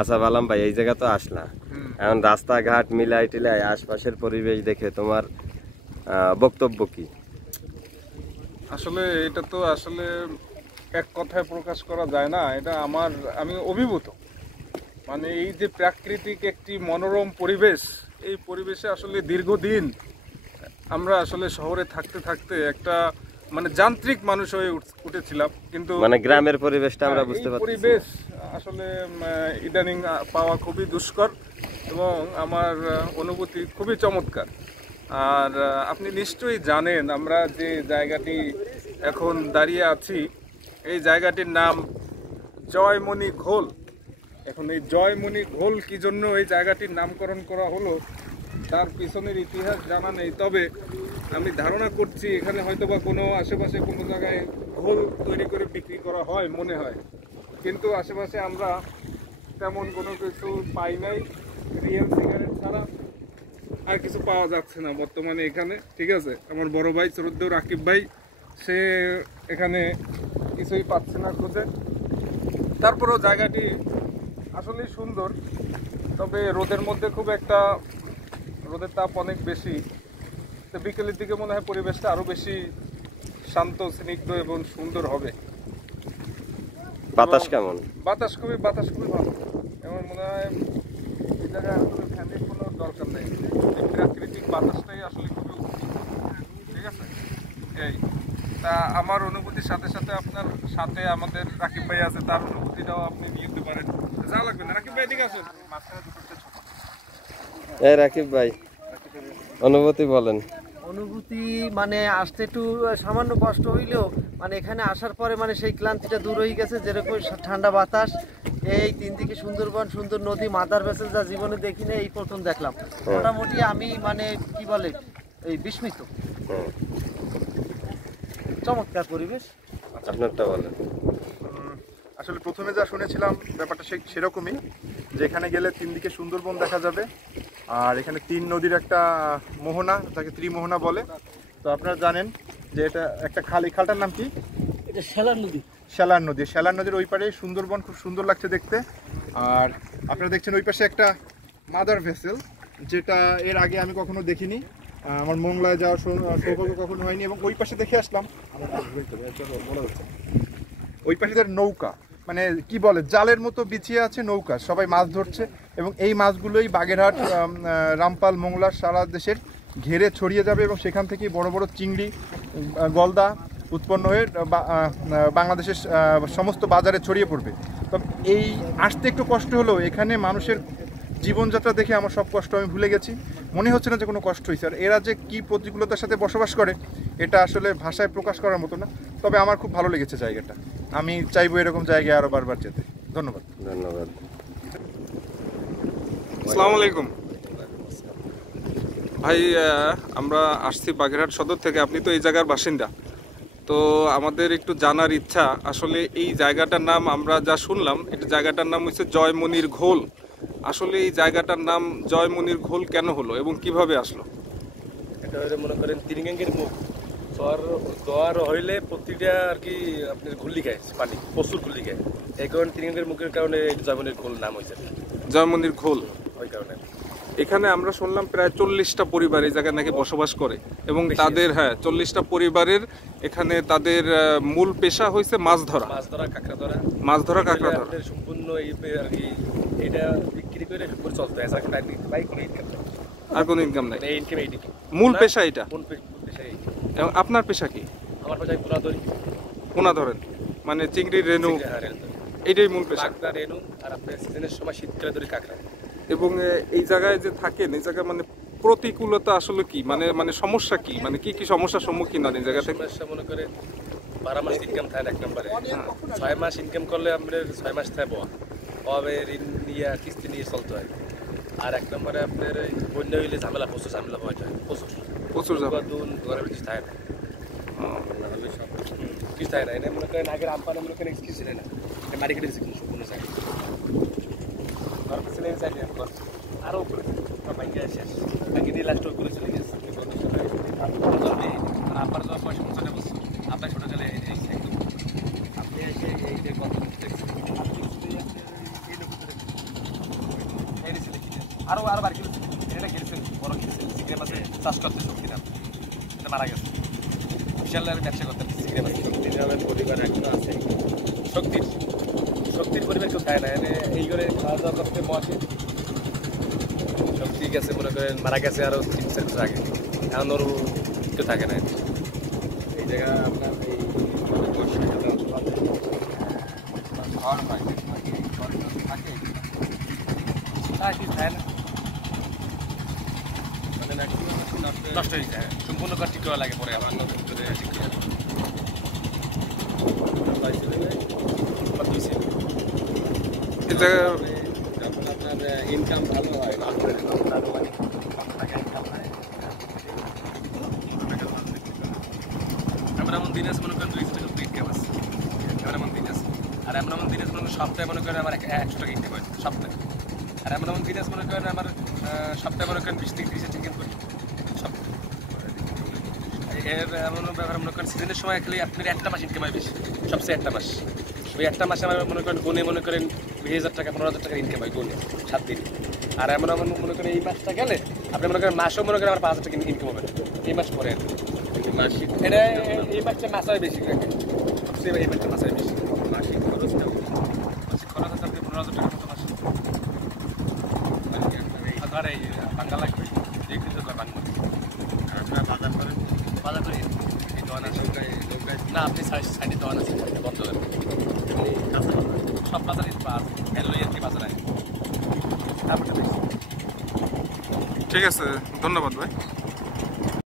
আচ্ছা বালাম ভাই, এই জায়গা তো আসলা, এখন রাস্তাঘাট মিলাই টিলাই আশপাশের পরিবেশ দেখে তোমার বক্তব্য কি? আসলে এটা তো আসলে এক কথায় প্রকাশ করা যায় না, এটা আমি অভিভূত। মানে এই যে প্রাকৃতিক একটি মনোরম পরিবেশ, এই পরিবেশে আসলে দীর্ঘদিন আমরা আসলে শহরে থাকতে থাকতে একটা মানে যান্ত্রিক মানুষ হয়ে উঠেছিলাম, কিন্তু মানে গ্রামের পরিবেশটা আমরা বুঝতে পারছি। পরিবেশ আসলে ইদানিং পাওয়া খুবই দুষ্কর এবং আমার অনুভূতি খুবই চমৎকার। আর আপনি নিশ্চয়ই জানেন আমরা যে জায়গাটি এখন দাঁড়িয়ে আছি, এই জায়গাটির নাম জয়মণি ঘোল। এখন এই জয়মণি ঘোল কি জন্য এই জায়গাটির নামকরণ করা হলো তার পিছনের ইতিহাস জানা নেই, তবে আমি ধারণা করছি এখানে হয়তোবা কোনো আশেপাশে কোনো জায়গায় ঘোল তৈরি করে বিক্রি করা হয় মনে হয়, কিন্তু আশেপাশে আমরা তেমন কোনো কিছু পাই নাই, রিয়েল সিগারেট ছাড়া আর কিছু পাওয়া যাচ্ছে না বর্তমানে এখানে। ঠিক আছে, আমার বড় ভাই শ্রদ্ধেয় রাকিব ভাই, সে এখানে কিছুই পাচ্ছে না খুঁজে। তারপরেও জায়গাটি আসলেই সুন্দর, তবে রোদের মধ্যে খুব একটা রোদের তাপ অনেক বেশি, তো বিকেলের দিকে মনে হয় পরিবেশটা আরো বেশি শান্ত, স্নিগ্ধ এবং সুন্দর হবে। বাতাস কেমন? বাতাস খুবই ভালো। আমার মনে হয় এই জায়গায় আসলে ফ্যানের কোনো দরকার নেই, এই প্রাকৃতিক বাতাসটাই আসলে খুবই উপভোগ্য। ঠিক আছে, এই তা আমার অনুভূতির সাথে সাথে আপনার সাথে আমাদের রাকিব ভাই আছে, তার অনুভূতিটাও আপনি নিয়ে যেতে পারেন। যা লাগবে না রাকিব ভাই, ঠিক আছে? এই রাকিব ভাই, অনুভূতি বলেন। অনুভূতি মানে আসতে একটু সামান্য কষ্ট হইলেও মানে এখানে আসার পরে মানে সেই ক্লান্তিটা দূর হয়ে গেছে। যেরকম ঠান্ডা বাতাস, এই তিন দিকে সুন্দরবন, সুন্দর নদী, মাদার ভেসেল যা জীবনে দেখিনি, এই প্রথম দেখলাম। মোটামুটি আমি মানে কি বলে এই বিস্মিত, চমৎকার পরিবেশ। আপনারটা বলেন। আসলে প্রথমে যা শুনেছিলাম ব্যাপারটা সেরকমই, যে এখানে গেলে তিন দিকে সুন্দরবন দেখা যাবে, আর এখানে তিন নদীর একটা মোহনা, যাকে ত্রিমোহনা বলে। তো আপনারা জানেন যে এটা একটা খাল, এই খালটার নাম কি? এটা শেলার নদী। শেলার নদীর ওই পারে সুন্দরবন, খুব সুন্দর লাগছে দেখতে। আর আপনারা দেখছেন ওই পাশে একটা মাদার ভেসেল, যেটা এর আগে আমি কখনো দেখিনি, আমার মোংলায় যাওয়ার সৌভাগ্য কখনো হয়নি। এবং ওই পাশে দেখে আসলাম ওই পাশে নৌকা, মানে কি বলে জালের মতো বিছিয়ে আছে নৌকা, সবাই মাছ ধরছে। এবং এই মাছগুলোই বাগেরহাট, রামপাল, মোংলা সারা দেশের ঘেরে ছড়িয়ে যাবে এবং সেখান থেকেই বড় বড় চিংড়ি, গলদা উৎপন্ন হয়ে বাংলাদেশের সমস্ত বাজারে ছড়িয়ে পড়বে। তবে এই আসতে একটু কষ্ট হলেও এখানে মানুষের জীবনযাত্রা দেখে আমার সব কষ্ট আমি ভুলে গেছি, মনে হচ্ছে না যে কোনো কষ্ট হয়েছে। আর এরা যে কী প্রতিকূলতার সাথে বসবাস করে এটা আসলে ভাষায় প্রকাশ করার মতো না। তবে আমার খুব ভালো লেগেছে জায়গাটা, আমি চাইবো এরকম জায়গায় আরও বারবার যেতে। ধন্যবাদ। আসসালামু আলাইকুম ভাই, আমরা আসছি বাগেরহাট সদর থেকে। আপনি তো এই জায়গার বাসিন্দা, তো আমাদের একটু জানার ইচ্ছা, আসলে এই জায়গাটার নাম আমরা যা শুনলাম, এটা জায়গাটার নাম হচ্ছে জয়মণির ঘোল। আসলে এই জায়গাটার নাম জয়মণির ঘোল কেন হলো এবং কিভাবে আসলো? এটা হলে মনে করেন তিনগাঙ্গের মুখ, জোয়ার হইলে প্রতিটা আর কি আপনার ঘুরলি খায়, পানি প্রচুর ঘুরলি খায়, এই কারণে তিনগাঙ্গের মুখের কারণে জয়মণির ঘোল নাম হয়েছে, জয়মণির ঘোল। ওই কারণে এখানে আমরা শুনলাম প্রায় 40টা পরিবার এই জায়গায় নাকি বসবাস করে এবং তাদের 40টা পরিবারের এখানে তাদের মূল পেশা হয়েছে মাছ ধরা, কাঁকড়া ধরা। সম্পূর্ণ এই আর কি এটা বিক্রি করে চলতে হয়, আর কোনো ইনকাম নাই, মূল পেশা এটা। এবং আপনার পেশা কি? আমার পেশা পোনা ধরেন, মানে চিংড়ির রেনু, এইটাই মূল পেশা। রেনু আর আপনার সিজনের সময় শীতকালে ধরি কাঁকড়া। এবং এই জায়গায় যে থাকেন, এই জায়গায় মানে প্রতিকূলতা আসলে কি, মানে সমস্যা কি, মানে কি কি সমস্যার সম্মুখীন হন এই জায়গা থেকে? সমস্যা মনে করে 12 মাস ইনকাম থাকে এক নম্বরে, 6 মাস ইনকাম করলে আমাদের 6 মাস থাকে অভাবে ঋণ নিয়ে কিস্তি নিয়ে চলতে হয়। আর এক নম্বরে আপনার বন্যা হইলে ঝামেলা, প্রচুর ঝামেলা হয়, প্রচুর ঘরের কিছু থাকে না, কিছু থাকে না। এটা মনে করেন আগের আমপানে মনে করেন কিছু ছিল না, মারি কেটে দিচ্ছে কোনো জায়গায় ঘর পেছনে আরও উপরে শেষ আগে দিয়ে লাস্ট করে চলে গেছে। আপনার যাওয়ার পয়সা 50 বছর, আপনার ছোটকালে আপনি এসে এই যে কথা দেখছেন আরো বার কিলো এটা খেলছে বড় খেলছে চিংড়ি মাছের চাষ করতে শক্তি নাম এটা মারা গেছে বিশাল ব্যবসা করতে চিংড়ি মাছ শক্তি নামের পরিবার একটা আছে। শক্তির পরিবার কেউ খায় না এনে এই করে খাওয়া দাওয়া করতে মশে শক্তি গেছে মনে করেন মারা গেছে আরো 3-4 বছর আগে এখন ওর কেউ থাকে না এই জায়গা আপনার এই ঘর হয় থাকে আর কি খায় না মানে ম্যাক্সিমাম নষ্ট হয়ে যায় সম্পূর্ণ কাজ ঠিক করা লাগে পরে আবার নতুন করে ঠিক করে এটা যখন আপনার ইনকাম ভালো হয় এমন দিন আছে মনে করেন 200 টাকা ইনকাম আছে এমন দিন আছে আর এমন দিন আছে মনে করেন সপ্তাহে মনে করেন আমার 100 টাকা ইনকাম হয় সপ্তাহে আর এমন দিন আছে মনে করেন আমার সপ্তাহে মনে করেন 20 থেকে 30 ইনকাম করি এর এমন ব্যাপার মনে করেন সিজনের সময় খেলে আপনার একটা মাস ইনকাম হয় বেশি সবচেয়ে একটা মাস ওই একটা মাসে আমার মনে করেন গুনে মনে করেন 20,000 টাকা 15,000 টাকা ইনকাম হয় গুনে 7 দিন আর এমন মনে করেন এই মাসটা গেলে আপনি মনে করেন মাসও মনে করেন আমার 5,000 টাকা ইনকাম হবে এই মাস পরে মাসিক এটা এই মাসটা মাসায় বেশি থাকে সবচেয়ে এই মাসটা মাসায় বেশি মাসিক খরচটা মাসিক খরচ আছে আপনি 15,000 টাকা মতো মাসে আর এই বাংলা লাগবে যে কিছু বাংলা আপনার বাজার করেন বাজার করি এই দোকান আছে না আপনি সাইডে দোকান আছে বন্ধ করেন সব বাজারে এলো আর কি বাজার আছে ঠিক আছে, ধন্যবাদ ভাই।